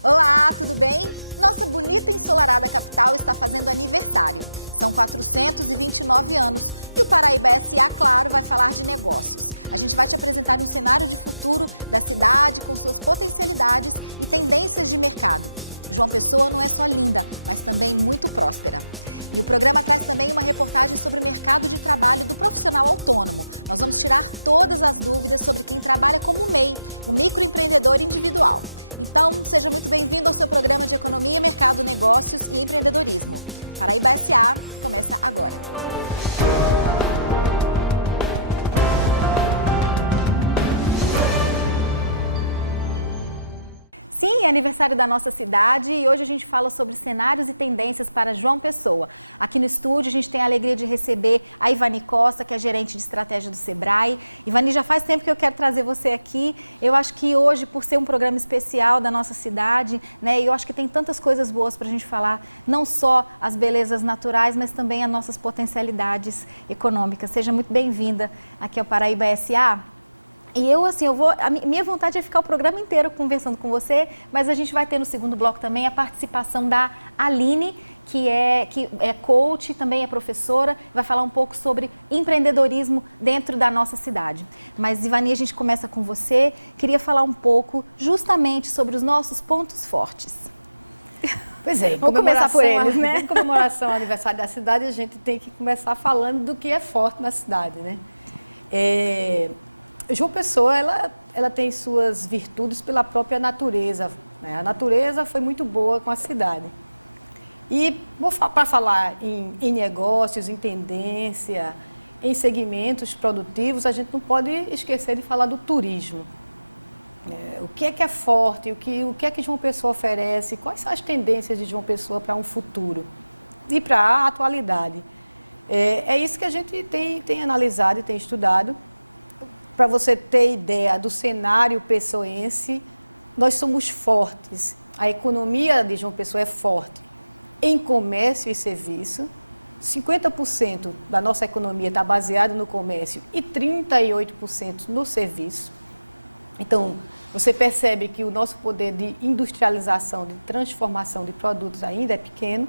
Olá, tudo bem? Nossa bonita e ensolarada capital está fazendo aniversário. São 429 anos e o Paraíba SA, claro, vai falar de negócios. A gente vai te apresentar um cenário de futuro da cidade com suas potencialidades e tendências de mercado. João Pessoa não é só linda, mas também muito próspera. E o programa traz também uma reportagem sobre o mercado de trabalho do profissional autônomo. Nós vamos tirar todas as dúvidas sobre quem trabalha como MEI, o microempreendedor individual. Então, seja muito bem-vindo ao seu programa de Economia, Mercado, Negócios e Empreendedorismo. Paraíba SA começa agora. Sim, é aniversário da nossa cidade e hoje a gente fala sobre cenários e tendências para João Pessoa. Aqui no estúdio a gente tem a alegria de receber a Ivani Costa, que é gerente de estratégia do Sebrae. Ivani, já faz tempo que eu quero trazer você aqui. Eu acho que hoje, por ser um programa especial da nossa cidade, né, eu acho que tem tantas coisas boas para a gente falar, não só as belezas naturais, mas também as nossas potencialidades econômicas. Seja muito bem-vinda aqui ao Paraíba SA. E a minha vontade é ficar o programa inteiro conversando com você, mas a gente vai ter no segundo bloco também a participação da Aline, que é coach, também é professora, vai falar um pouco sobre empreendedorismo dentro da nossa cidade. Mas, Ivani, a gente começa com você, queria falar um pouco justamente sobre os nossos pontos fortes. Pois é, vamos começar por eles, né? Em comemoração ao aniversário da cidade, a gente tem que começar falando do que é forte na cidade, né? João Pessoa, ela tem suas virtudes pela própria natureza, né? A natureza foi muito boa com a cidade. E para falar em negócios, em tendência, em segmentos produtivos, a gente não pode esquecer de falar do turismo. O que é forte, o que é que João Pessoa oferece, quais são as tendências de João Pessoa para um futuro e para a atualidade. É isso que a gente tem analisado e tem estudado. Para você ter ideia do cenário pessoense, nós somos fortes. A economia de João Pessoa é forte em comércio e serviço. 50% da nossa economia está baseada no comércio e 38% no serviço. Então, você percebe que o nosso poder de industrialização, de transformação de produtos ainda é pequeno,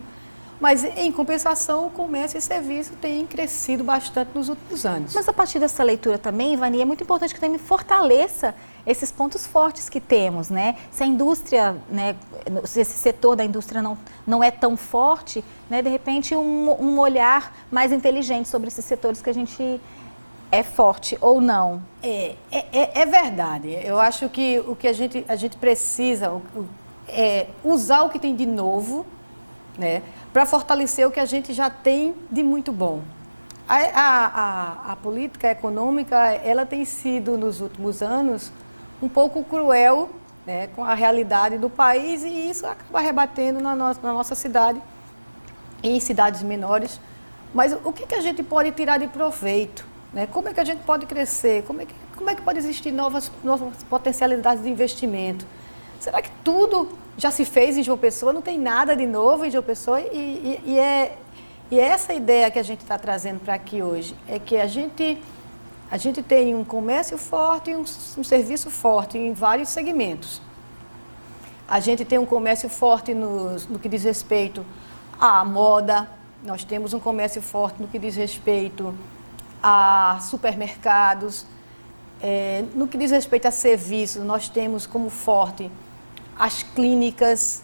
mas, em compensação, o comércio e serviço têm crescido bastante nos últimos anos. Mas a partir dessa leitura também, Ivani, é muito importante que também fortaleça esses pontos fortes que temos, né? Se a indústria, né, se esse setor da indústria não é tão forte, né, de repente um olhar mais inteligente sobre esses setores que a gente é forte ou não. É verdade. Eu acho que o que a gente precisa é usar o que tem de novo, né, para fortalecer o que a gente já tem de muito bom. A política econômica, ela tem sido, nos últimos anos, um pouco cruel, né, com a realidade do país, e isso acaba rebatendo na nossa cidade e em cidades menores. Mas o que a gente pode tirar de proveito? Né? Como é que a gente pode crescer? Como é que pode existir novas potencialidades de investimento? Será que tudo já se fez em João Pessoa? Não tem nada de novo em João Pessoa? E é essa ideia que a gente está trazendo para aqui hoje. É que a gente tem um comércio forte e um serviço forte em vários segmentos. A gente tem um comércio forte no que diz respeito à moda. Nós temos um comércio forte no que diz respeito a supermercados. No que diz respeito a serviços, nós temos como forte as clínicas,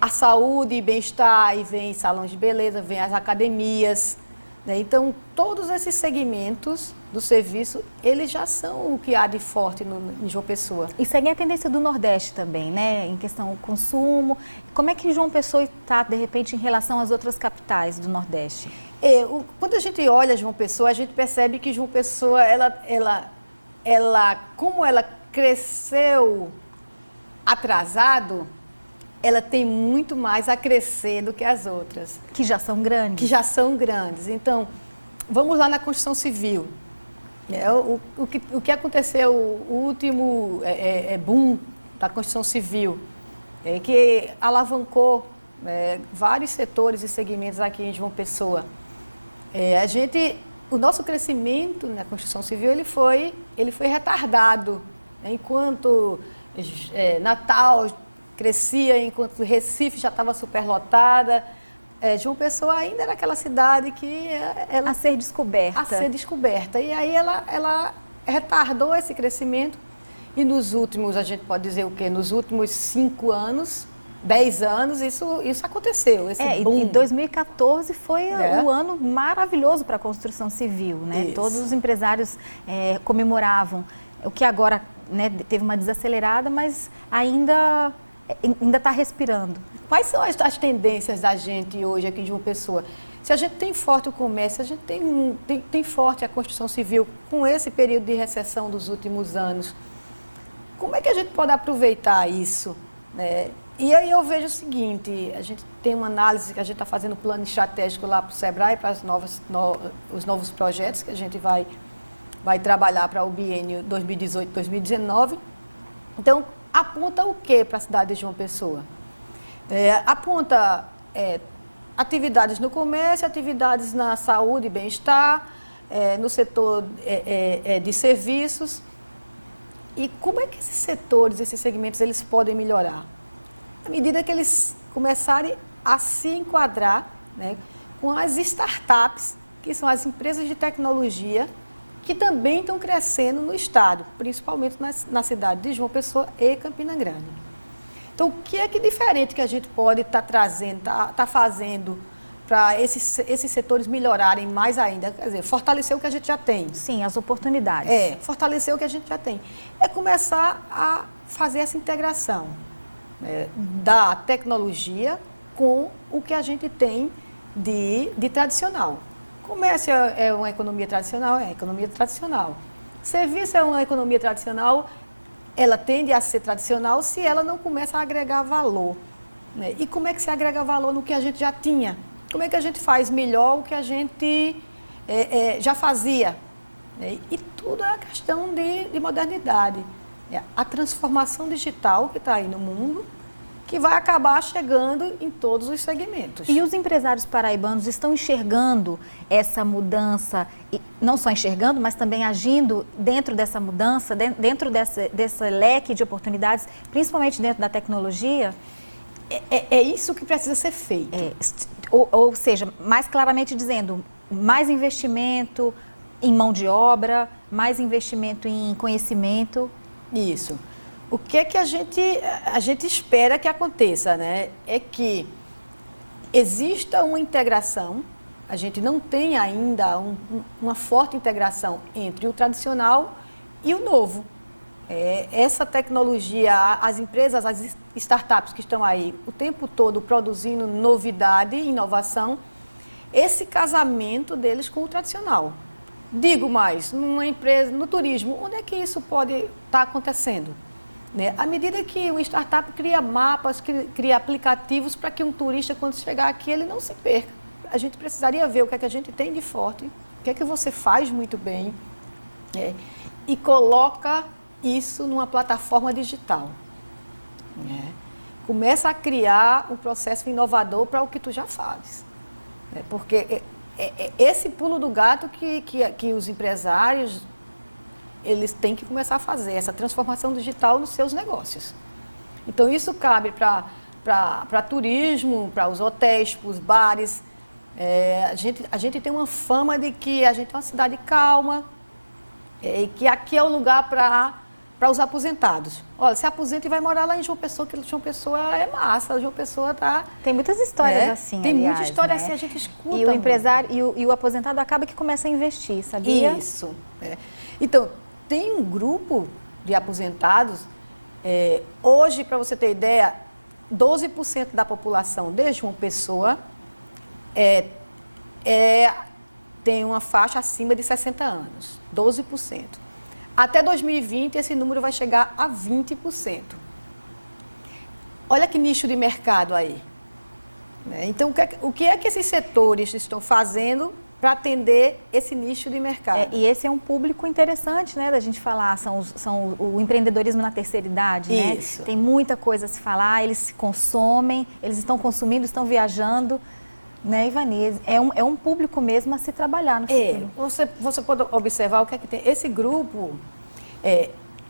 a saúde e bem-estar, e vem salões de beleza, vem as academias, né? Então, todos esses segmentos do serviço, eles já são o que há de forte em João Pessoa. E segue a tendência do Nordeste também, né? Em questão do consumo. Como é que João Pessoa está, de repente, em relação às outras capitais do Nordeste? Quando a gente olha João Pessoa, a gente percebe que João Pessoa, como ela cresceu atrasado, ela tem muito mais a crescer do que as outras. Que já são grandes. Que já são grandes. Então, vamos lá na construção civil. O que aconteceu, o último boom da construção civil, que alavancou vários setores e segmentos aqui em João Pessoa. O nosso crescimento na construção civil ele foi retardado, né? Enquanto Natal crescia enquanto Recife já estava superlotada. João Pessoa ainda era aquela cidade que a ser descoberta. A ser descoberta. E aí ela retardou esse crescimento e nos últimos, a gente pode dizer o quê? Nos últimos 5 anos, 10 anos, isso aconteceu, esse boom. E 2014 foi o ano maravilhoso para a construção civil, né? Isso. Todos os empresários comemoravam, o que agora, né, teve uma desacelerada, mas ainda está respirando. Quais são as tendências da gente hoje aqui de João Pessoa? Se a gente tem forte o comércio, a gente tem forte a construção civil, com esse período de recessão dos últimos anos, como é que a gente pode aproveitar isso, né? E aí eu vejo o seguinte, a gente tem uma análise que a gente está fazendo plano estratégico lá para o Sebrae, para os novos projetos que a gente vai trabalhar para o biênio 2018-2019. Então, aponta o que para a cidade de João Pessoa? Aponta atividades no comércio, atividades na saúde e bem-estar, no setor de serviços. E como é que esses setores, esses segmentos, eles podem melhorar? À medida que eles começarem a se enquadrar, né, com as startups, que são as empresas de tecnologia, que também estão crescendo no estado, principalmente na cidade de João Pessoa e Campina Grande. Então, o que é que diferente que a gente pode estar trazendo, tá fazendo para esses setores melhorarem mais ainda? Quer dizer, fortalecer o que a gente já tem. Sim, as oportunidades. Fortalecer o que a gente já tem. É começar a fazer essa integração, né, da tecnologia com o que a gente tem de tradicional. Comércio é uma economia tradicional, Serviço é uma economia tradicional, ela tende a ser tradicional se ela não começa a agregar valor, né? E como é que se agrega valor no que a gente já tinha? Como é que a gente faz melhor o que a gente já fazia? Né? E tudo é a questão de modernidade. A transformação digital que está aí no mundo, que vai acabar chegando em todos os segmentos. E os empresários paraibanos estão enxergando essa mudança, e não só enxergando, mas também agindo dentro dessa mudança, dentro desse leque de oportunidades, principalmente dentro da tecnologia? É isso que precisa ser feito. Ou seja, mais claramente dizendo, mais investimento em mão de obra, mais investimento em conhecimento. Isso. O que é que a gente espera que aconteça, né? É que exista uma integração, a gente não tem ainda uma forte integração entre o tradicional e o novo. Essa tecnologia, as empresas, as startups que estão aí o tempo todo produzindo novidade e inovação, esse casamento deles com o tradicional. Digo mais, numa empresa, no turismo, onde é que isso pode estar acontecendo? Né? À medida que uma startup cria mapas, cria aplicativos para que um turista, quando chegar aqui, ele não se perca. A gente precisaria ver o que é que a gente tem de forte, o que é que você faz muito bem, e coloca isso numa plataforma digital. Começa a criar um processo inovador para o que tu já fazes. Porque esse pulo do gato que os empresários eles têm que começar a fazer, essa transformação digital nos seus negócios. Então, isso cabe para turismo, para os hotéis, para os bares. A gente tem uma fama de que a gente é uma cidade calma, e que aqui é o lugar para os aposentados. Olha, se aposenta e vai morar lá em João Pessoa, que João Pessoa é massa, João Pessoa tá... Tem muitas histórias assim, Tem aliás, muita história né? assim, a gente escuta. E o empresário e o aposentado acaba que começa a investir, sabia? Isso. Então, tem um grupo de aposentados, hoje, para você ter ideia, 12% da população de João Pessoa tem uma faixa acima de 60 anos, 12%. Até 2020, esse número vai chegar a 20%. Olha que nicho de mercado aí. Então, o que é que esses setores estão fazendo para atender esse nicho de mercado? E esse é um público interessante, né, da gente falar, são o empreendedorismo na terceira idade, né? Isso. Tem muita coisa a se falar, eles se consomem, eles estão consumindo, estão viajando, né, Ivanese? É um público mesmo a se trabalhar no futuro. Você pode observar o que é que tem. Esse grupo,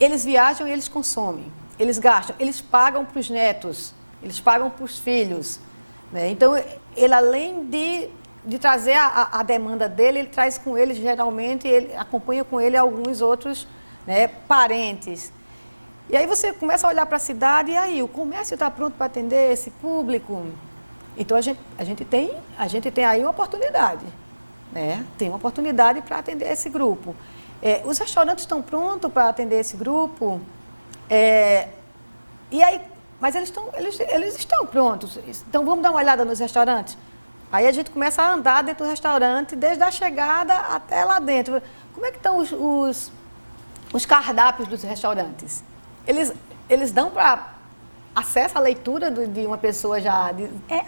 eles viajam e eles consomem. eles gastam, eles pagam para os netos, eles pagam para os filhos, né? Então, ele além de trazer a demanda dele, ele traz com ele, geralmente, ele acompanha com ele alguns outros, né, parentes. E aí você começa a olhar para a cidade e aí, o comércio está pronto para atender esse público? Então, a gente tem aí uma oportunidade, né? Tem uma oportunidade para atender esse grupo. Os restaurantes estão prontos para atender esse grupo? E aí, mas eles estão prontos. Então, vamos dar uma olhada nos restaurantes? Aí a gente começa a andar dentro do restaurante, desde a chegada até lá dentro. Como é que estão os cardápios dos restaurantes? Eles dão para acesso à leitura de uma pessoa já...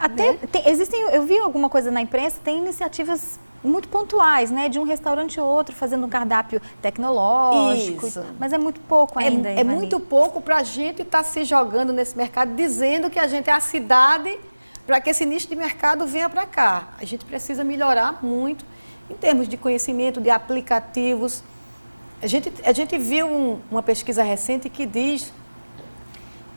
Até existem, eu vi alguma coisa na imprensa, tem iniciativas muito pontuais, né? De um restaurante ou outro fazendo um cardápio tecnológico. Isso. Mas é muito pouco ainda. É muito pouco para a gente estar se jogando nesse mercado, dizendo que a gente é a cidade para que esse nicho de mercado venha para cá. A gente precisa melhorar muito em termos de conhecimento, de aplicativos. A gente viu uma pesquisa recente que diz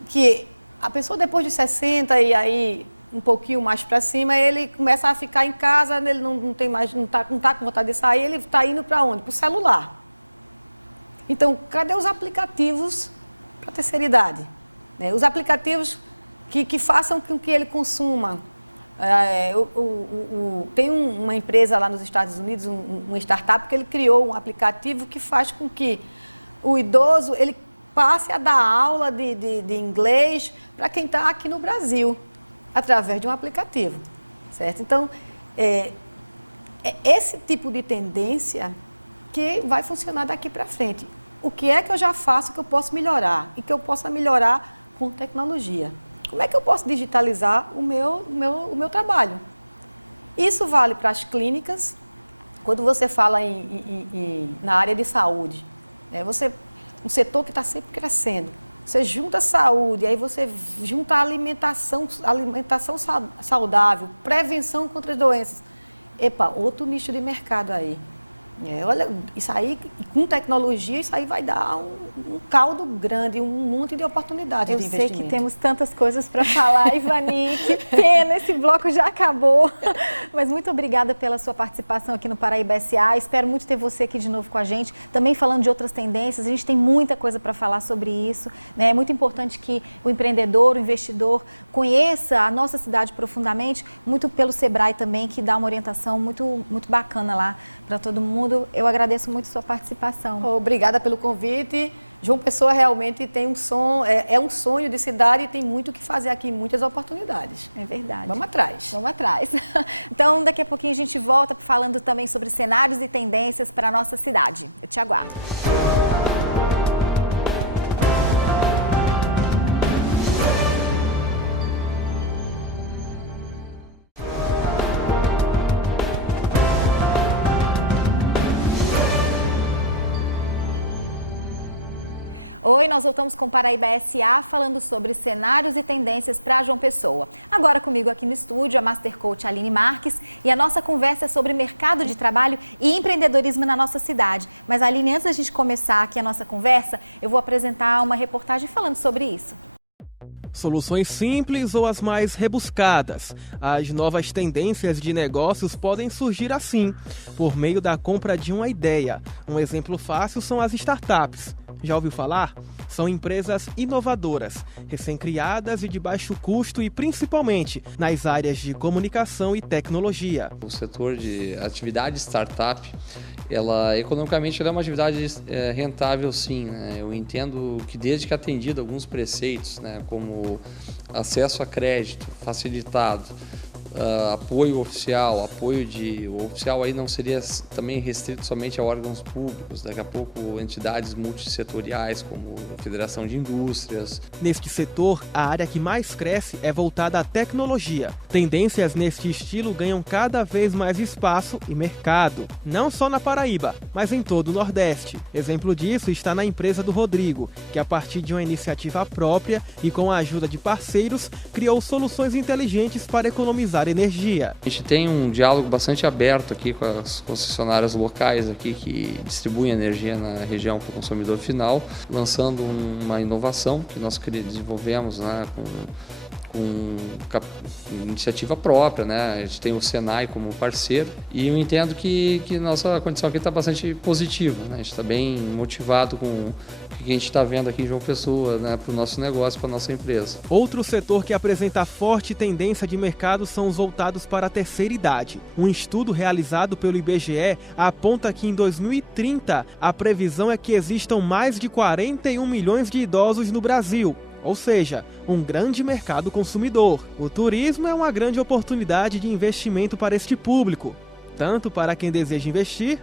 que a pessoa depois de 60 e aí um pouquinho mais para cima, ele começa a ficar em casa, ele não está com vontade de sair, ele está indo para onde? Para o celular. Então, cadê os aplicativos para a terceira idade? Né? Os aplicativos que façam com que ele consuma. Tem uma empresa lá nos Estados Unidos, uma startup, que ele criou um aplicativo que faz com que o idoso ele passe a dar aula de inglês para quem está aqui no Brasil, através de um aplicativo, certo? Então, é esse tipo de tendência que vai funcionar daqui para frente. O que é que eu já faço que eu posso melhorar e que eu possa melhorar com tecnologia? Como é que eu posso digitalizar o meu trabalho? Isso vale para as clínicas, quando você fala na área de saúde, né? Um setor que está sempre crescendo. Você junta a saúde, aí você junta a alimentação saudável, prevenção contra as doenças. Epa, outro nicho de mercado aí. Olha, isso aí, com tecnologia, isso aí vai dar um caldo grande, um monte de oportunidades de investimento. Eu sei que temos tantas coisas para falar, Ivani, que pena, esse bloco já acabou. Mas muito obrigada pela sua participação aqui no Paraíba SA. Espero muito ter você aqui de novo com a gente, também falando de outras tendências. A gente tem muita coisa para falar sobre isso, né? É muito importante que o empreendedor, o investidor, conheça a nossa cidade profundamente, muito pelo Sebrae também, que dá uma orientação muito, muito bacana lá para todo mundo. Eu agradeço muito a sua participação. Obrigada pelo convite. João Pessoa realmente tem um sonho de cidade e tem muito o que fazer aqui, muitas oportunidades. É verdade. Vamos atrás. Vamos atrás. Então, daqui a pouquinho a gente volta falando também sobre cenários e tendências para a nossa cidade. Eu te aguardo. Oi, nós voltamos com Paraíba SA falando sobre cenários e tendências para João Pessoa. Agora comigo aqui no estúdio a Master Coach Aline Marques e a nossa conversa é sobre mercado de trabalho e empreendedorismo na nossa cidade. Mas Aline, antes da gente começar aqui a nossa conversa, eu vou apresentar uma reportagem falando sobre isso. Soluções simples ou as mais rebuscadas. As novas tendências de negócios podem surgir assim, por meio da compra de uma ideia. Um exemplo fácil são as startups. Já ouviu falar? São empresas inovadoras, recém-criadas e de baixo custo e principalmente nas áreas de comunicação e tecnologia. O setor de atividade startup, economicamente ela é uma atividade rentável sim, né? Eu entendo que desde que atendido alguns preceitos, né, como acesso a crédito facilitado, apoio oficial, o oficial aí não seria também restrito somente a órgãos públicos, daqui a pouco entidades multissetoriais como a Federação de Indústrias. Neste setor, a área que mais cresce é voltada à tecnologia. Tendências neste estilo ganham cada vez mais espaço e mercado, não só na Paraíba, mas em todo o Nordeste. Exemplo disso está na empresa do Rodrigo, que a partir de uma iniciativa própria e com a ajuda de parceiros, criou soluções inteligentes para economizar economizar energia. A gente tem um diálogo bastante aberto aqui com as concessionárias locais aqui que distribuem energia na região para o consumidor final, lançando uma inovação que nós desenvolvemos, né, com iniciativa própria, né? A gente tem o Senai como parceiro e eu entendo que nossa condição aqui está bastante positiva, né? A gente está bem motivado com o que a gente está vendo aqui em João Pessoa, né, para o nosso negócio, para a nossa empresa. Outro setor que apresenta forte tendência de mercado são os voltados para a terceira idade. Um estudo realizado pelo IBGE aponta que em 2030 a previsão é que existam mais de 41 milhões de idosos no Brasil. Ou seja, um grande mercado consumidor. O turismo é uma grande oportunidade de investimento para este público, tanto para quem deseja investir,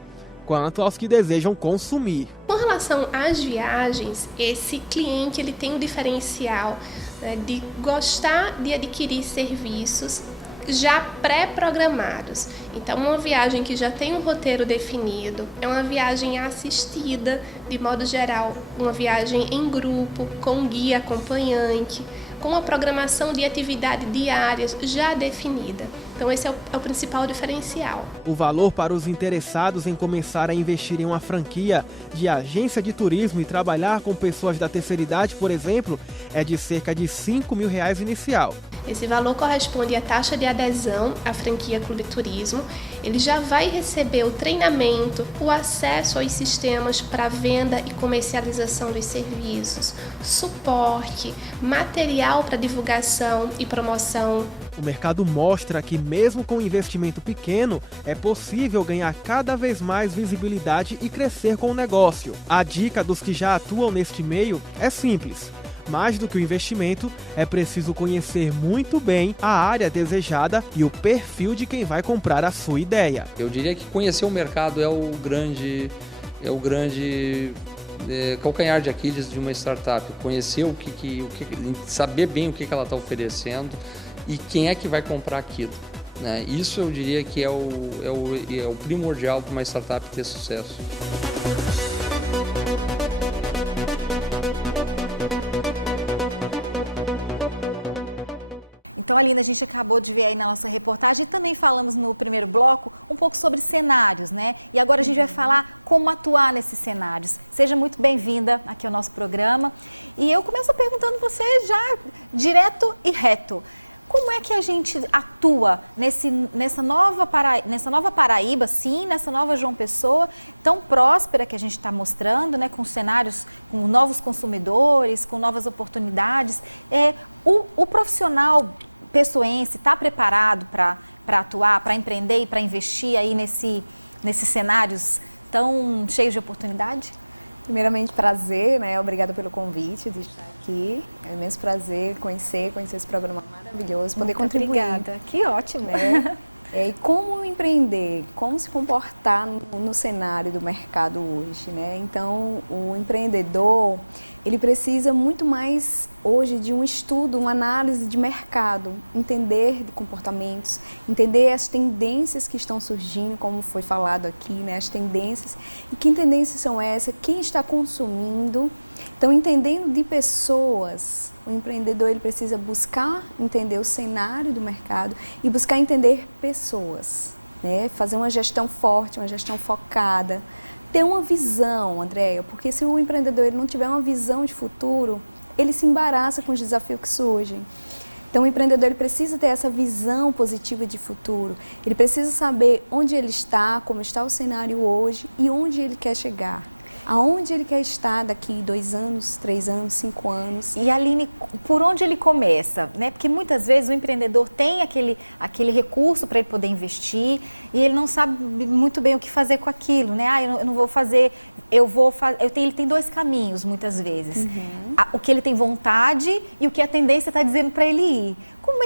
quanto aos que desejam consumir. Com relação às viagens, esse cliente ele tem um diferencial, né, de gostar de adquirir serviços já pré-programados. Então, uma viagem que já tem um roteiro definido, é uma viagem assistida, de modo geral, uma viagem em grupo, com um guia acompanhante, com uma programação de atividades diárias já definida. Então, esse é o principal diferencial. O valor para os interessados em começar a investir em uma franquia de agência de turismo e trabalhar com pessoas da terceira idade, por exemplo, é de cerca de R$5 mil inicial. Esse valor corresponde à taxa de adesão à franquia Clube Turismo. Ele já vai receber o treinamento, o acesso aos sistemas para venda e comercialização dos serviços, suporte, material para divulgação e promoção. O mercado mostra que mesmo com um investimento pequeno, é possível ganhar cada vez mais visibilidade e crescer com o negócio. A dica dos que já atuam neste meio é simples. Mais do que o investimento, é preciso conhecer muito bem a área desejada e o perfil de quem vai comprar a sua ideia. Eu diria que conhecer o mercado é o grande calcanhar de Aquiles de uma startup. Conhecer saber bem o que ela está oferecendo e quem é que vai comprar aquilo, né? Isso eu diria que é o primordial para uma startup ter sucesso. Então, Aline, a gente acabou de ver aí na nossa reportagem e também falamos no primeiro bloco um pouco sobre cenários, né? E agora a gente vai falar como atuar nesses cenários. Seja muito bem-vinda aqui ao nosso programa. E eu começo perguntando você já direto e reto. Como é que a gente atua nessa nova Paraíba, sim, nessa nova João Pessoa, tão próspera que a gente está mostrando, né, com cenários, com novos consumidores, com novas oportunidades. O profissional pessoense está preparado para atuar, para empreender e para investir aí nesses cenários tão cheios de oportunidade? Primeiramente, prazer, né? Obrigada pelo convite de estar aqui. É um imenso prazer conhecer esse programa maravilhoso, poder contribuir. Obrigada, que ótimo. Né? E como empreender, como se comportar no cenário do mercado hoje, né? Então, o empreendedor, ele precisa muito mais hoje de um estudo, uma análise de mercado, entender de comportamentos, entender as tendências que estão surgindo, como foi falado aqui, né? As tendências. E que tendências são essas? Quem está consumindo? Então, entendendo de pessoas, o empreendedor ele precisa buscar entender o cenário do mercado e buscar entender pessoas, né? Fazer uma gestão forte, uma gestão focada, ter uma visão, Andréia, porque se o empreendedor ele não tiver uma visão de futuro, ele se embaraça com os desafios que surgem. Então, o empreendedor ele precisa ter essa visão positiva de futuro, ele precisa saber onde ele está, como está o cenário hoje e onde ele quer chegar. Aonde ele quer estar daqui 2 anos, 3 anos, 5 anos. E, Aline, por onde ele começa, né? Porque muitas vezes o empreendedor tem aquele recurso para ele poder investir e ele não sabe muito bem o que fazer com aquilo, né? Eu não vou fazer, ele tem 2 caminhos muitas vezes. Uhum. O que ele tem vontade e o que a tendência está dizendo para ele ir. Como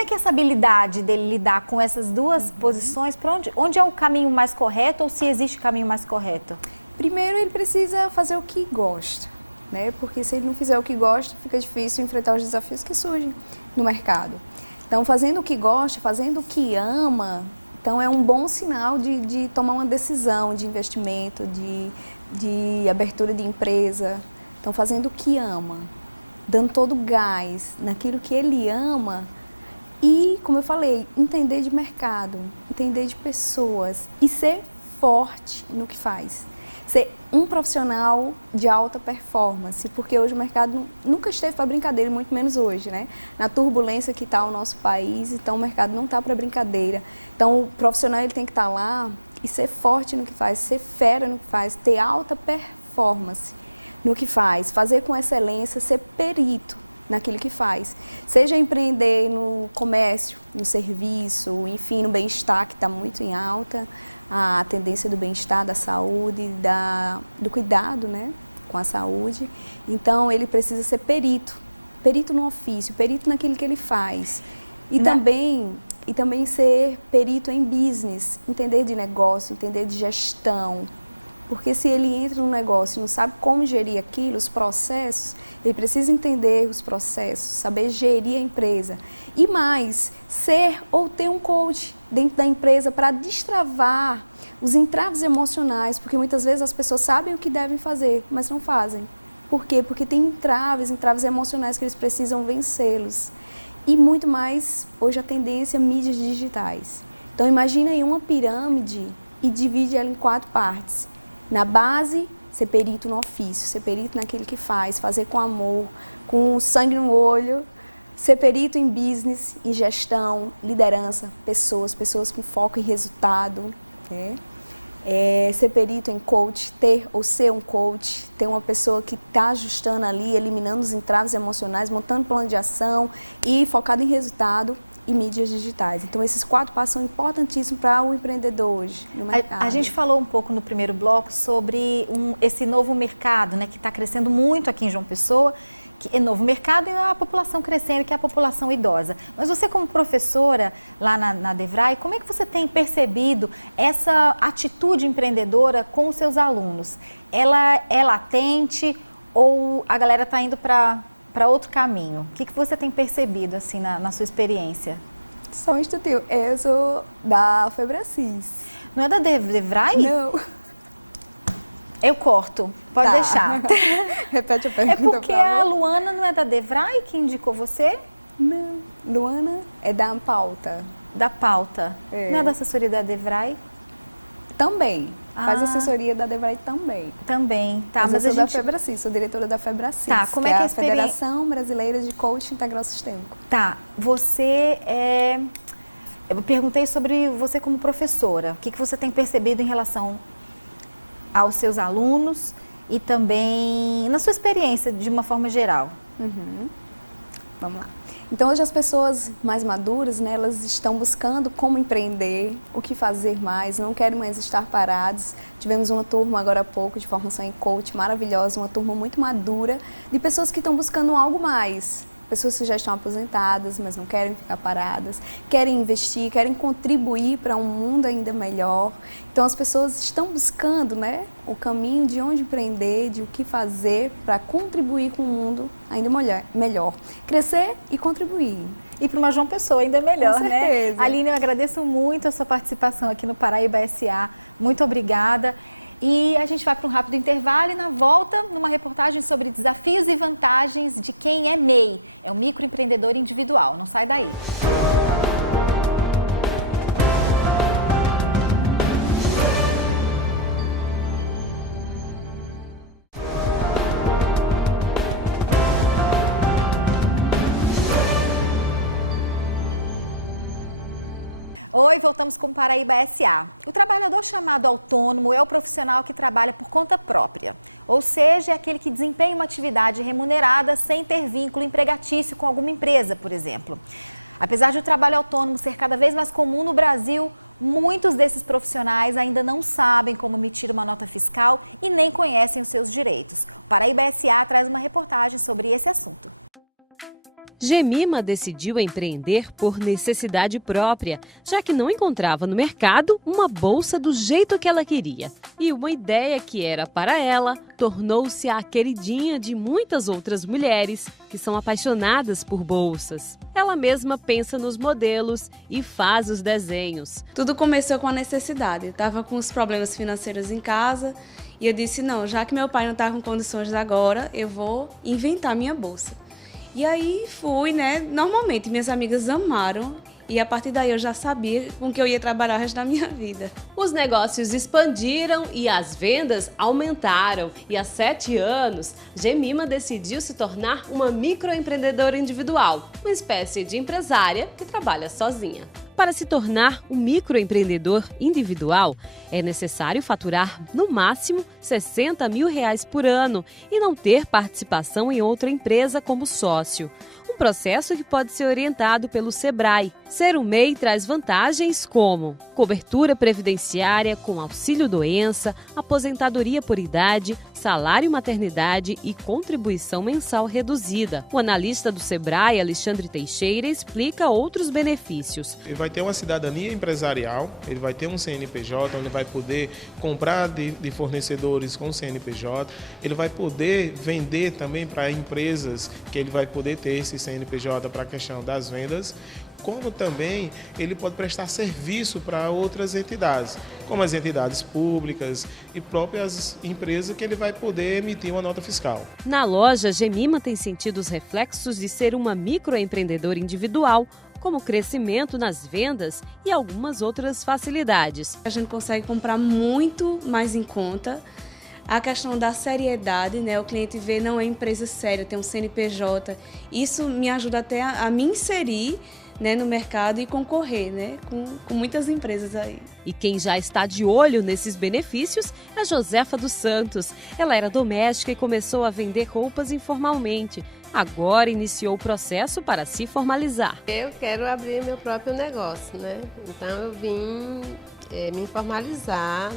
é que é essa habilidade dele lidar com essas duas posições? Onde é o caminho mais correto ou se existe caminho mais correto? Primeiro, ele precisa fazer o que gosta, né? Porque se ele não fizer o que gosta, fica difícil enfrentar os desafios que surgem no mercado. Então, fazendo o que gosta, fazendo o que ama, então é um bom sinal de tomar uma decisão de investimento, de abertura de empresa. Então, fazendo o que ama, dando todo o gás naquilo que ele ama, E, como eu falei, entender de mercado, entender de pessoas e ser forte no que faz. Ser um profissional de alta performance, porque hoje o mercado nunca esteve para brincadeira, muito menos hoje, né? Na turbulência que está o nosso país, então o mercado não está para brincadeira. Então o profissional ele tem que estar lá e ser forte no que faz, ser fera no que faz, ter alta performance no que faz, fazer com excelência, ser perito naquilo que faz. Seja empreender no comércio, no serviço, enfim, no bem-estar que está muito em alta, a tendência do bem-estar, da saúde, do cuidado, né, com a saúde. Então, ele precisa ser perito no ofício, perito naquilo que ele faz. E também ser perito em business, entender de negócio, entender de gestão. Porque se ele entra no negócio e não sabe como gerir aquilo, os processos, ele precisa entender os processos, saber gerir a empresa. E mais, ser ou ter um coach dentro da empresa para destravar os entraves emocionais, porque muitas vezes as pessoas sabem o que devem fazer, mas não fazem. Por quê? Porque tem entraves emocionais que eles precisam vencê-los. E muito mais, hoje a tendência, mídias digitais. Então imagina aí uma pirâmide e divide ela em 4 partes. Na base, ser perito no ofício, ser perito naquilo que faz, fazer com amor, com sangue no olho, ser perito em business, em gestão, liderança, pessoas com foco em resultado, né? Ser perito em coach, ter ou ser um coach, ter uma pessoa que está ajustando ali, eliminando os entraves emocionais, montando plano de ação e focado em resultado e mídias digitais. Então, esses 4 passos são importantíssimos para o empreendedor hoje no mercado. A gente falou um pouco no primeiro bloco sobre esse novo mercado, né, que está crescendo muito aqui em João Pessoa, que é novo mercado e a população crescendo, que é a população idosa. Mas você, como professora lá na DEVRAE, como é que você tem percebido essa atitude empreendedora com os seus alunos? Ela é latente ou a galera está indo para outro caminho? O que você tem percebido assim na sua experiência? Só um instantinho. Eu sou da Febracis. Não é da DEVRAE? Não. Eu corto. Pode deixar. Repete a pergunta. É porque a Luana não é da DEVRAE que indicou você? Não. Luana é da Pauta. Da Pauta. Não é da assessoria da DEVRAE? Também. Faz assessoria da DEVRAE também. Também, tá. Mas eu sou da Febracis, sou diretora da Febracis, tá, como que é a Federação Brasileira de Coaching Integral Sistêmico. Tá, eu perguntei sobre você como professora. O que você tem percebido em relação aos seus alunos e também na sua experiência de uma forma geral? Vamos lá. Então, hoje as pessoas mais maduras, né, elas estão buscando como empreender, o que fazer mais, não querem mais estar parados. Tivemos uma turma agora há pouco de formação em coach maravilhosa, uma turma muito madura, de pessoas que estão buscando algo mais. Pessoas que já estão aposentadas, mas não querem ficar paradas, querem investir, querem contribuir para um mundo ainda melhor. Então, as pessoas estão buscando, né, o caminho de onde empreender, de o que fazer para contribuir com um mundo ainda melhor. Crescer e contribuir. E para uma João Pessoa ainda melhor, com certeza. Né? Aline, eu agradeço muito a sua participação aqui no Paraíba SA. Muito obrigada. E a gente vai para um rápido intervalo e na volta, numa reportagem sobre desafios e vantagens de quem é MEI, é um microempreendedor individual. Não sai daí. Oi, voltamos com o Paraíba SA. O trabalhador chamado autônomo é o profissional que trabalha por conta própria, ou seja, é aquele que desempenha uma atividade remunerada sem ter vínculo empregatício com alguma empresa, por exemplo. Apesar de o trabalho autônomo ser cada vez mais comum no Brasil, muitos desses profissionais ainda não sabem como emitir uma nota fiscal e nem conhecem os seus direitos. O Paraíba SA traz uma reportagem sobre esse assunto. Gemima decidiu empreender por necessidade própria, já que não encontrava no mercado uma bolsa do jeito que ela queria. E uma ideia que era para ela tornou-se a queridinha de muitas outras mulheres que são apaixonadas por bolsas. Ela mesma pensa nos modelos e faz os desenhos. Tudo começou com a necessidade. Eu estava com os problemas financeiros em casa e eu disse, não, já que meu pai não está com condições agora, eu vou inventar minha bolsa. E aí fui, né? Normalmente minhas amigas amaram e a partir daí eu já sabia com que eu ia trabalhar o resto da minha vida. Os negócios expandiram e as vendas aumentaram. E há 7 anos, Jemima decidiu se tornar uma microempreendedora individual, uma espécie de empresária que trabalha sozinha. Para se tornar um microempreendedor individual, é necessário faturar, no máximo, R$60 mil por ano e não ter participação em outra empresa como sócio. Um processo que pode ser orientado pelo Sebrae. Ser um MEI traz vantagens como cobertura previdenciária com auxílio-doença, aposentadoria por idade, salário maternidade e contribuição mensal reduzida. O analista do Sebrae, Alexandre Teixeira, explica outros benefícios. Ele vai ter uma cidadania empresarial, ele vai ter um CNPJ, onde vai poder comprar de fornecedores com CNPJ, ele vai poder vender também para empresas que ele vai poder ter esse CNPJ para a questão das vendas, como também ele pode prestar serviço para outras entidades, como as entidades públicas e próprias empresas que ele vai poder emitir uma nota fiscal. Na loja, Jemima tem sentido os reflexos de ser uma microempreendedora individual, como crescimento nas vendas e algumas outras facilidades. A gente consegue comprar muito mais em conta. A questão da seriedade, né? O cliente vê, não é empresa séria, tem um CNPJ. Isso me ajuda até a me inserir, né, no mercado e concorrer, né, com muitas empresas aí. E quem já está de olho nesses benefícios é a Josefa dos Santos. Ela era doméstica e começou a vender roupas informalmente. Agora iniciou o processo para se formalizar. Eu quero abrir meu próprio negócio, né? Então eu vim me formalizar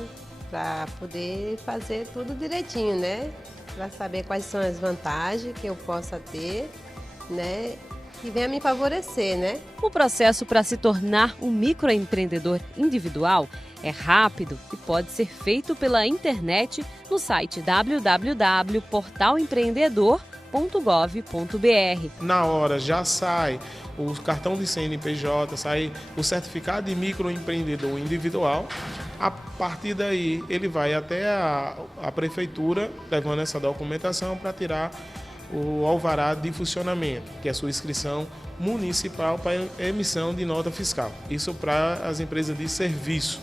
para poder fazer tudo direitinho, né? Para saber quais são as vantagens que eu possa ter, né? Que venha me favorecer, né? O processo para se tornar um microempreendedor individual é rápido e pode ser feito pela internet no site www.portalempreendedor.gov.br. Na hora já sai o cartão de CNPJ, sai o certificado de microempreendedor individual. A partir daí ele vai até a prefeitura levando essa documentação para tirar o alvará de funcionamento, que é a sua inscrição municipal para emissão de nota fiscal. Isso para as empresas de serviço.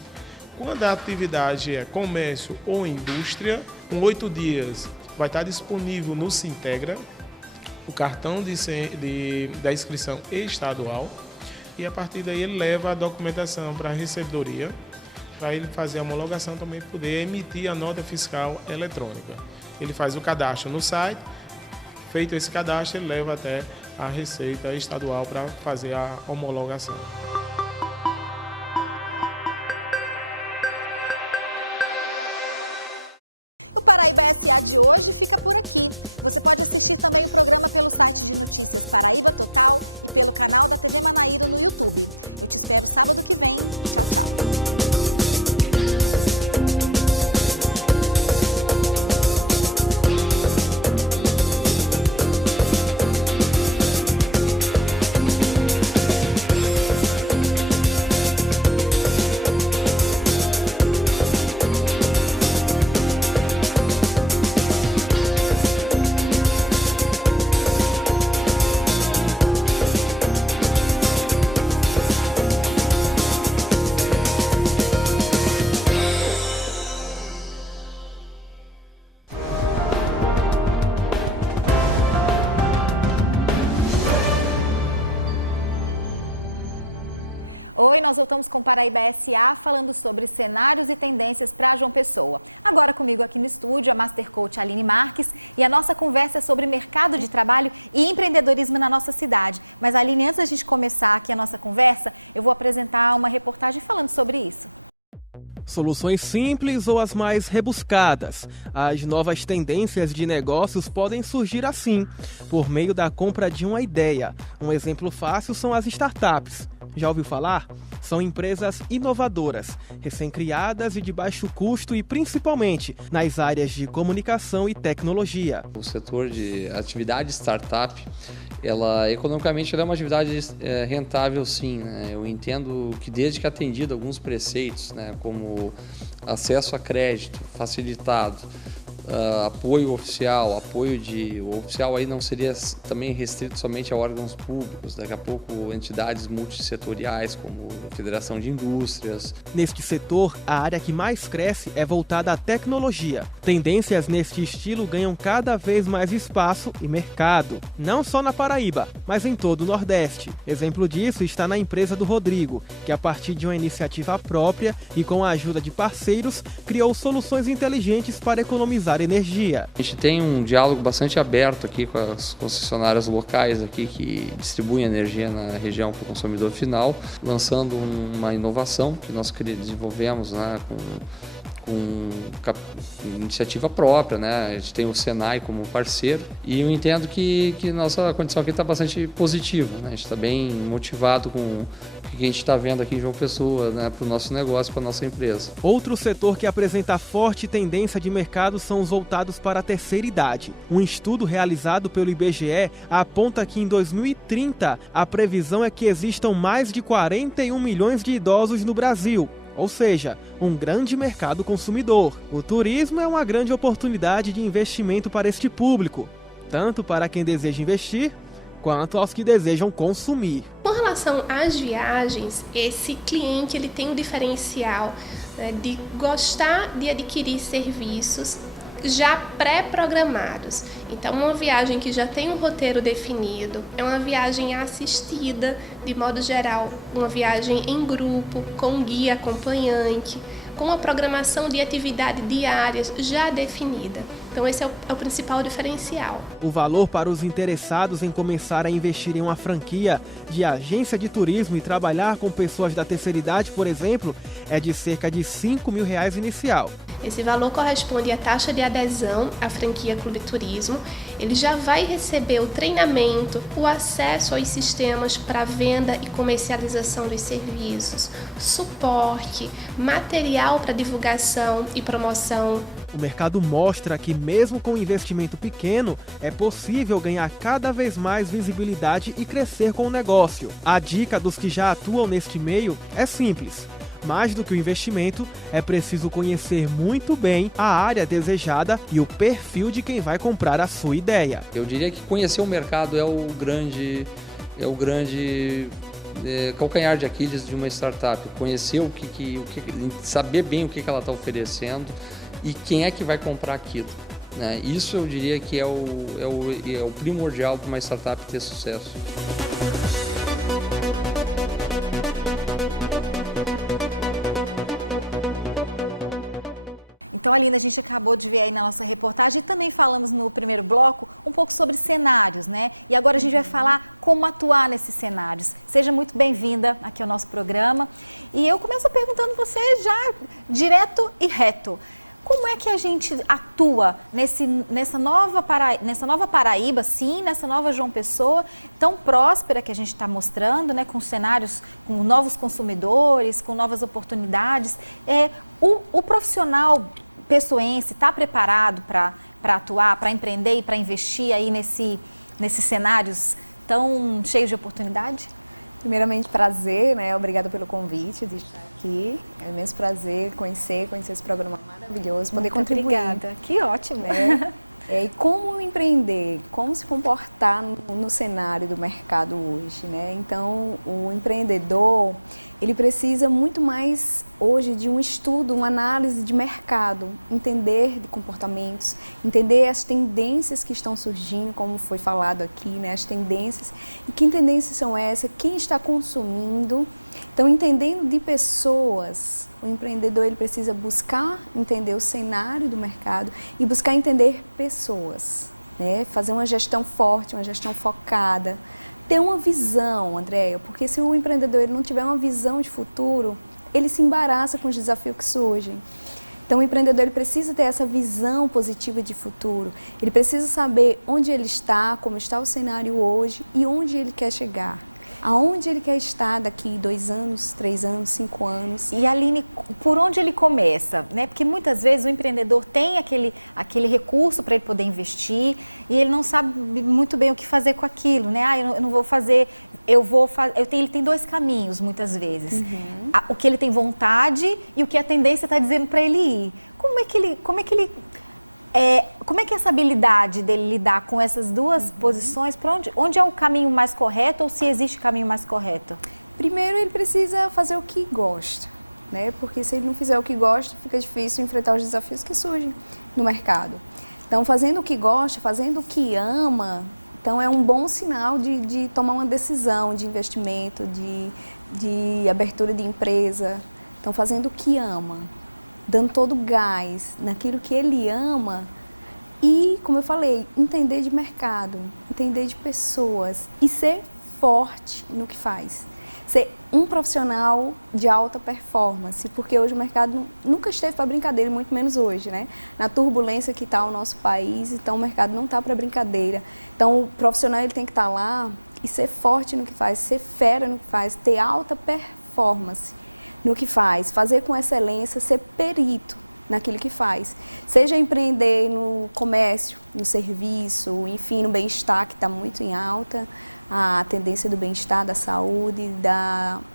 Quando a atividade é comércio ou indústria, com 8 dias vai estar disponível no Sintegra o cartão da inscrição estadual e a partir daí ele leva a documentação para a recebedoria para ele fazer a homologação também poder emitir a nota fiscal eletrônica. Ele faz o cadastro no site. Feito esse cadastro, ele leva até a Receita Estadual para fazer a homologação. O Paraíba SA de hoje fica por aqui. Você pode assistir também o programa pelo site de notícias Paraíba Total e pelo canal da TV Manaíra no YouTube. Eu te espero sábado que vem. Tchau, tchau. Oi, nós voltamos com Paraíba SA falando sobre cenários e tendências para João Pessoa. Agora comigo aqui no estúdio a Master Coach Aline Marques e a nossa conversa é sobre mercado de trabalho e empreendedorismo na nossa cidade. Mas Aline, antes da gente começar aqui a nossa conversa, eu vou apresentar uma reportagem falando sobre isso. Soluções simples ou as mais rebuscadas. As novas tendências de negócios podem surgir assim, por meio da compra de uma ideia. Um exemplo fácil são as startups. Já ouviu falar? São empresas inovadoras, recém-criadas e de baixo custo e principalmente nas áreas de comunicação e tecnologia. O setor de atividade startup, economicamente ela é uma atividade rentável sim, né? Eu entendo que desde que atendido alguns preceitos, né, como acesso a crédito facilitado, apoio oficial, o oficial aí não seria também restrito somente a órgãos públicos, daqui a pouco entidades multissetoriais como a Federação de Indústrias. Neste setor, a área que mais cresce é voltada à tecnologia. Tendências neste estilo ganham cada vez mais espaço e mercado, não só na Paraíba, mas em todo o Nordeste. Exemplo disso está na empresa do Rodrigo, que a partir de uma iniciativa própria e com a ajuda de parceiros, criou soluções inteligentes para economizar energia. A gente tem um diálogo bastante aberto aqui com as concessionárias locais aqui que distribuem energia na região para o consumidor final, lançando uma inovação que nós desenvolvemos, né, com iniciativa própria, né? A gente tem o Senai como parceiro e eu entendo que nossa condição aqui está bastante positiva, né? A gente está bem motivado com o que a gente está vendo aqui em João Pessoa, né, para o nosso negócio, para a nossa empresa. Outro setor que apresenta forte tendência de mercado são os voltados para a terceira idade. Um estudo realizado pelo IBGE aponta que em 2030 a previsão é que existam mais de 41 milhões de idosos no Brasil. Ou seja, um grande mercado consumidor. O turismo é uma grande oportunidade de investimento para este público, tanto para quem deseja investir, quanto aos que desejam consumir. Com relação às viagens, esse cliente ele tem um diferencial, né, de gostar de adquirir serviços já pré-programados. Então, uma viagem que já tem um roteiro definido, é uma viagem assistida, de modo geral, uma viagem em grupo, com um guia acompanhante, com uma programação de atividades diárias já definida. Então, esse é o principal diferencial. O valor para os interessados em começar a investir em uma franquia de agência de turismo e trabalhar com pessoas da terceira idade, por exemplo, é de cerca de R$5 mil inicial. Esse valor corresponde à taxa de adesão à franquia Clube Turismo. Ele já vai receber o treinamento, o acesso aos sistemas para venda e comercialização dos serviços, suporte, material para divulgação e promoção. O mercado mostra que mesmo com um investimento pequeno, é possível ganhar cada vez mais visibilidade e crescer com o negócio. A dica dos que já atuam neste meio é simples. Mais do que o investimento, é preciso conhecer muito bem a área desejada e o perfil de quem vai comprar a sua ideia. Eu diria que conhecer o mercado é o grande calcanhar de Aquiles de uma startup. Conhecer saber bem o que ela está oferecendo e quem é que vai comprar aquilo, né? Isso eu diria que é o primordial para uma startup ter sucesso. Então, Aline, a gente acabou de ver aí na nossa reportagem e também falamos no primeiro bloco um pouco sobre cenários, né? E agora a gente vai falar como atuar nesses cenários. Seja muito bem-vinda aqui ao nosso programa. E eu começo perguntando você já direto e reto. Como é que a gente atua nessa nova Paraíba, sim, nessa nova João Pessoa, tão próspera que a gente está mostrando, né, com cenários, com novos consumidores, com novas oportunidades. O profissional pessoense está preparado para atuar, para empreender e para investir aí nesses cenários tão cheios de oportunidade? Primeiramente, prazer, né? Obrigada pelo convite de estar aqui. É um imenso prazer conhecer esse programa maravilhoso, poder contribuir. Obrigada, que ótimo. Né? E como empreender, como se comportar no cenário do mercado hoje, né? Então, o empreendedor, ele precisa muito mais hoje de um estudo, uma análise de mercado, entender de comportamentos, entender as tendências que estão surgindo, como foi falado aqui, né? As tendências. E que tendências são essas? Quem está consumindo? Então, entendendo de pessoas, o empreendedor ele precisa buscar entender o cenário do mercado e buscar entender pessoas, né? Fazer uma gestão forte, uma gestão focada, ter uma visão, Andréia, porque se o empreendedor ele não tiver uma visão de futuro, ele se embaraça com os desafios que surgem. Então, o empreendedor ele precisa ter essa visão positiva de futuro, ele precisa saber onde ele está, como está o cenário hoje e onde ele quer chegar. Aonde ele quer estar daqui 2 anos, 3 anos, 5 anos. E, Aline, por onde ele começa, né? Porque muitas vezes o empreendedor tem aquele recurso para ele poder investir e ele não sabe muito bem o que fazer com aquilo, né? Eu não vou fazer, ele tem 2 caminhos muitas vezes. Uhum. O que ele tem vontade e o que a tendência está dizendo para ele ir. Como é que ele Como é que é essa habilidade dele lidar com essas duas posições? Onde é o caminho mais correto ou se existe caminho mais correto? Primeiro, ele precisa fazer o que gosta, né? Porque se ele não fizer o que gosta, fica difícil enfrentar os desafios que surgem no mercado. Então, fazendo o que gosta, fazendo o que ama, então é um bom sinal de tomar uma decisão de investimento, de abertura de empresa. Então, fazendo o que ama, dando todo o gás naquilo que ele ama e, como eu falei, entender de mercado, entender de pessoas e ser forte no que faz. Ser um profissional de alta performance, porque hoje o mercado nunca esteve para brincadeira, muito menos hoje, né? Na turbulência que está o nosso país, então o mercado não está para brincadeira. Então o profissional ele tem que estar lá e ser forte no que faz, ser fera no que faz, ter alta performance no que faz, fazer com excelência, ser perito naquilo que faz. Seja empreender no comércio, no serviço, enfim, no bem-estar que está muito em alta, a tendência do bem-estar, da saúde,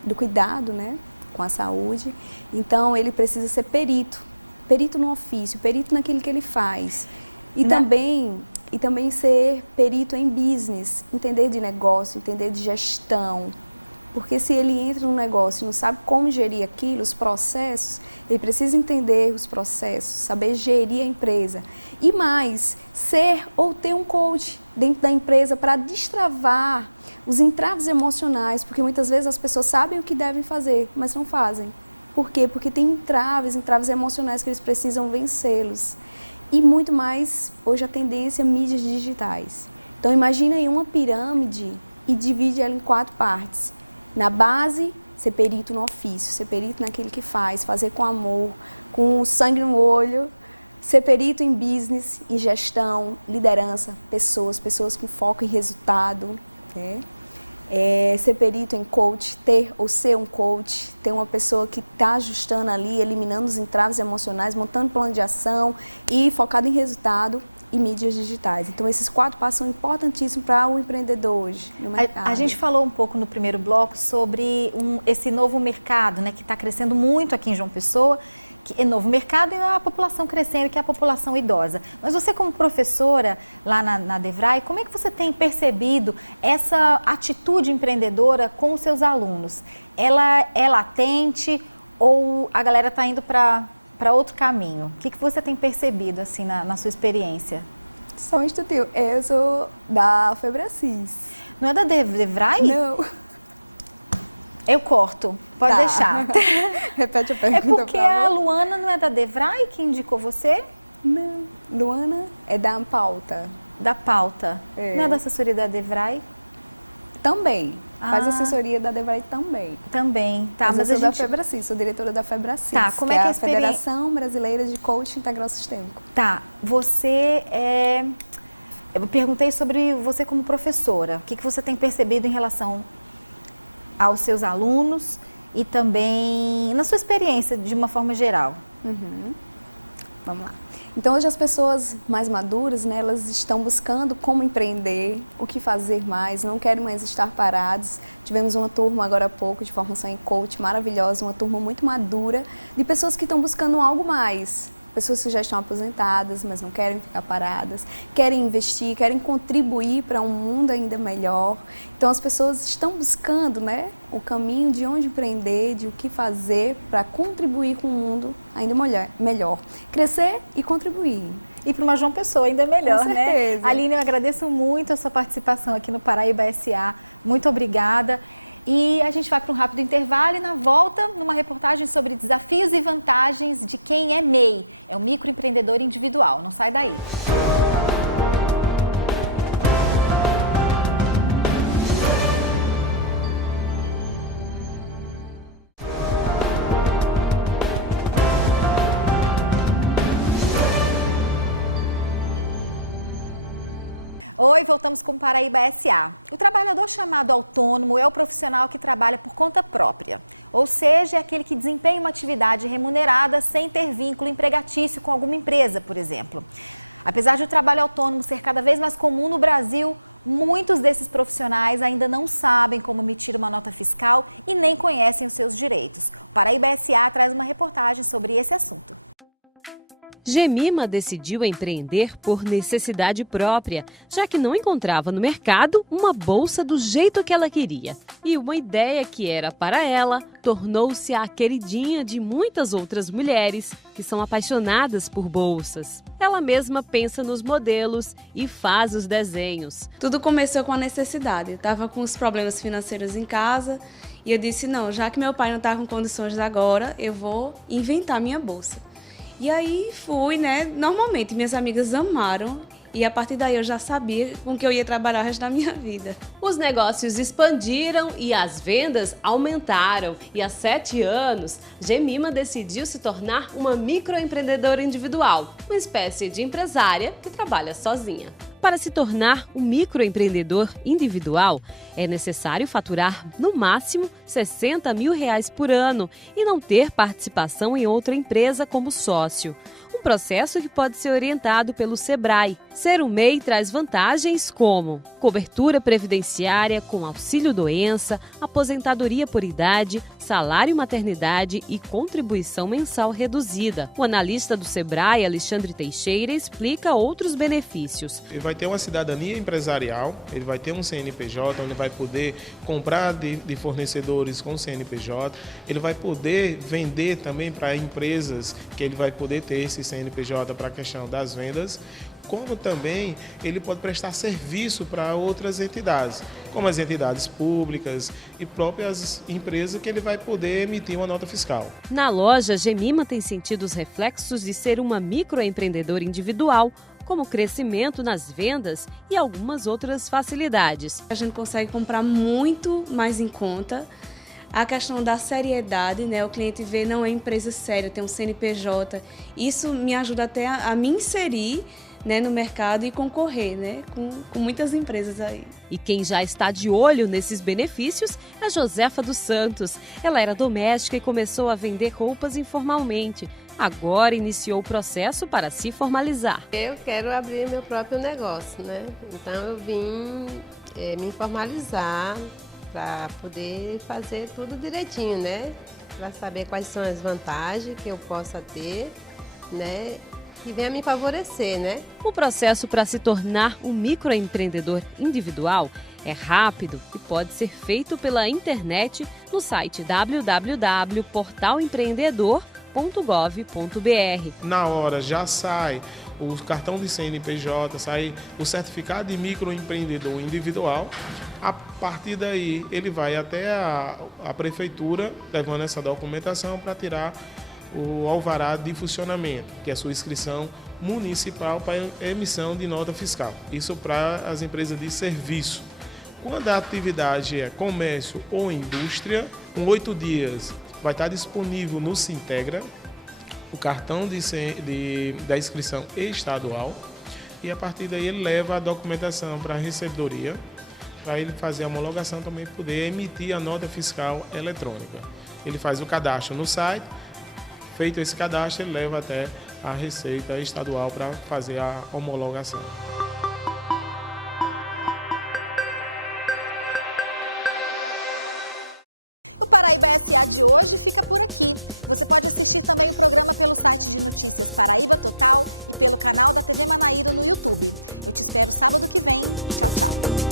do cuidado, né, com a saúde. Então, ele precisa ser perito no ofício, perito naquilo que ele faz. E também ser perito em business, entender de negócio, entender de gestão. Porque se ele entra no negócio e não sabe como gerir aquilo, os processos, ele precisa entender os processos, saber gerir a empresa. E mais, ser ou ter um coach dentro da empresa para destravar os entraves emocionais, porque muitas vezes as pessoas sabem o que devem fazer, mas não fazem. Por quê? Porque tem entraves emocionais que eles precisam vencê-los. E muito mais, hoje a tendência, mídias digitais. Então imagina aí uma pirâmide e divide ela em 4 partes. Na base, ser perito no ofício, ser perito naquilo que faz, fazer com amor, com sangue no olho, ser perito em business, em gestão, liderança, pessoas com foco em resultado, né? Ser perito em coach, ter ou ser um coach, ter uma pessoa que está ajustando ali, eliminando os entraves emocionais, montando plano de ação e focado em resultado e mídias digitais. Então, esses 4 passos são importantíssimos para o empreendedor hoje no mercado. A gente falou um pouco no primeiro bloco sobre esse novo mercado, né, que está crescendo muito aqui em João Pessoa, que é novo mercado e a população crescendo, que é a população idosa. Mas você, como professora lá na DEVRAE, como é que você tem percebido essa atitude empreendedora com os seus alunos? Ela é latente ou a galera está indo para outro caminho? O que você tem percebido assim na sua experiência? Só um instantinho. Eu sou da Febracis. Não é da DEVRAE? Não. Eu corto. Pode deixar. Repete a pergunta, É porque a Luana não é da DEVRAE que indicou você? Não. Luana é da Pauta. Da Pauta. Não é da assessoria da DEVRAE? Também. Faz assessoria da DEVRAE também. Também, tá. Mas eu sou da Febracis, sou diretora da Febracis, tá, como é que é a Federação Brasileira de Coaching Integral Sistêmico. Tá, você eu perguntei sobre você como professora. O que você tem percebido em relação aos seus alunos e também na sua experiência de uma forma geral? Vamos lá. Então, hoje as pessoas mais maduras, né, elas estão buscando como empreender, o que fazer mais, não querem mais estar parados. Tivemos uma turma agora há pouco de formação em coach maravilhosa, uma turma muito madura, de pessoas que estão buscando algo mais. Pessoas que já estão aposentadas, mas não querem ficar paradas, querem investir, querem contribuir para um mundo ainda melhor. Então, as pessoas estão buscando, né, o caminho de onde empreender, de o que fazer para contribuir com um mundo ainda melhor. Crescer e contribuir. E para uma João Pessoa ainda melhor, com certeza. Né? Aline, eu agradeço muito a sua participação aqui no Paraíba SA. Muito obrigada. E a gente vai para um rápido intervalo e na volta, numa reportagem sobre desafios e vantagens de quem é MEI, é um microempreendedor individual. Não sai daí. Oi, voltamos com o Paraíba SA. O trabalhador chamado autônomo é o profissional que trabalha por conta própria, ou seja, é aquele que desempenha uma atividade remunerada sem ter vínculo empregatício com alguma empresa, por exemplo. Apesar de o trabalho autônomo ser cada vez mais comum no Brasil, muitos desses profissionais ainda não sabem como emitir uma nota fiscal e nem conhecem os seus direitos. O Paraíba SA traz uma reportagem sobre esse assunto. Jemima decidiu empreender por necessidade própria, já que não encontrava no mercado uma bolsa do jeito que ela queria. E uma ideia que era para ela tornou-se a queridinha de muitas outras mulheres que são apaixonadas por bolsas. Ela mesma pensa nos modelos e faz os desenhos. Tudo começou com a necessidade. Eu estava com os problemas financeiros em casa e eu disse, não, já que meu pai não está com condições agora, eu vou inventar minha bolsa. E aí fui, né? Normalmente minhas amigas amaram e a partir daí eu já sabia com que eu ia trabalhar o resto da minha vida. Os negócios expandiram e as vendas aumentaram. E há 7 anos, Jemima decidiu se tornar uma microempreendedora individual, uma espécie de empresária que trabalha sozinha. Para se tornar um microempreendedor individual, é necessário faturar no máximo R$60 mil por ano e não ter participação em outra empresa como sócio. Um processo que pode ser orientado pelo Sebrae. Ser um MEI traz vantagens como cobertura previdenciária com auxílio-doença, aposentadoria por idade, salário maternidade e contribuição mensal reduzida. O analista do Sebrae, Alexandre Teixeira, explica outros benefícios. Ele vai ter uma cidadania empresarial, ele vai ter um CNPJ, onde vai poder comprar de fornecedores com CNPJ, ele vai poder vender também para empresas que ele vai poder ter esse CNPJ para a questão das vendas, como também ele pode prestar serviço para outras entidades, como as entidades públicas e próprias empresas que ele vai poder emitir uma nota fiscal. Na loja, Jemima tem sentido os reflexos de ser uma microempreendedora individual, como crescimento nas vendas e algumas outras facilidades. A gente consegue comprar muito mais em conta. A questão da seriedade, né? O cliente vê, não é empresa séria, tem um CNPJ. Isso me ajuda até a me inserir, né, no mercado e concorrer, né, com muitas empresas aí. E quem já está de olho nesses benefícios é a Josefa dos Santos. Ela era doméstica e começou a vender roupas informalmente. Agora iniciou o processo para se formalizar. Eu quero abrir meu próprio negócio, né? Então eu vim me formalizar para poder fazer tudo direitinho, né? Para saber quais são as vantagens que eu possa ter, né? Que venha me favorecer, né? O processo para se tornar um microempreendedor individual é rápido e pode ser feito pela internet no site www.portalempreendedor.gov.br. Na hora já sai o cartão de CNPJ, sai o certificado de microempreendedor individual. A partir daí ele vai até a prefeitura levando essa documentação para tirar o alvará de funcionamento, que é a sua inscrição municipal para emissão de nota fiscal. Isso para as empresas de serviço. Quando a atividade é comércio ou indústria, com 8 dias vai estar disponível no Sintegra o cartão da inscrição estadual e a partir daí ele leva a documentação para a recebedoria para ele fazer a homologação também poder emitir a nota fiscal eletrônica. Ele faz o cadastro no site. Feito esse cadastro, ele leva até a Receita Estadual para fazer a homologação. O Paraíba SA de hoje fica por aqui. Você pode assistir também o programa pelo site de notícias Paraíba Total e pelo canal da TV Manaíra no YouTube. Eu te espero sábado que vem. Tchau, tchau.